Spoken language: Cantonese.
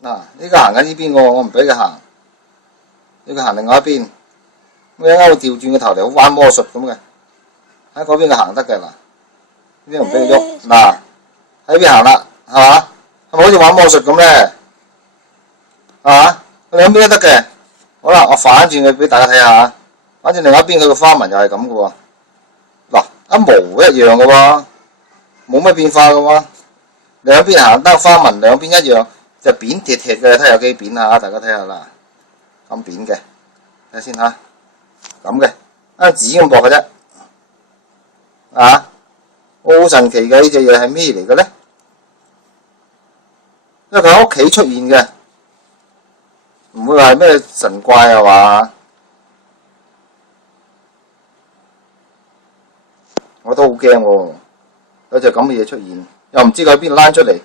嗱，呢個行緊呢邊喎，我唔俾佢行，要佢行另外一邊。咁一陣間會調轉個頭嚟，好玩魔術咁嘅。喺嗰邊佢行得嘅嗱，呢邊唔俾佢喐。嗱，喺邊行啦，係嘛？係咪好似玩魔術咁咧？係嘛？兩邊都得嘅。好啦，我反轉佢俾大家睇下。反轉另外一邊佢個花紋又係咁嘅喎。嗱，一模一樣嘅喎，冇乜變化嘅喎。兩邊行得花紋，兩邊一樣，就扁貼貼嘅，睇下有幾扁啊！大家睇下啦，咁扁嘅，睇下先嚇，咁嘅，一紙咁薄嘅啫，啊，好神奇嘅呢隻嘢係咩嚟嘅咧？因為佢喺屋企出現嘅，唔會話係咩神怪係嘛？我都好驚喎，有隻咁嘅嘢出現，又唔知佢喺邊度躝出嚟。